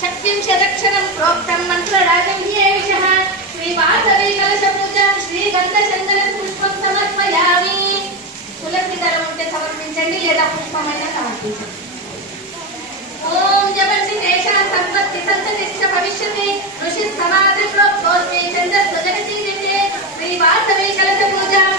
షట్వింశదక్షరం ప్రోక్తం మంత్రరాజం యేషః శ్రీ వాసవి కలశ పూజాం శ్రీగంధ చందన పుష్పం సమర్పయామి. తులసి దళం ఉంటే సమర్పించండి, లేదా పుష్పమైన సమర్పించండి. ఓం జపన్సి తేషాం సంపత్తి సంతతిష్ట భవిష్యతి ఋషి సమాధి ప్రోక్తోస్మి చంద్రస్వ జగతి దివ్యే శ్రీ వాసవి కలశ పూజాం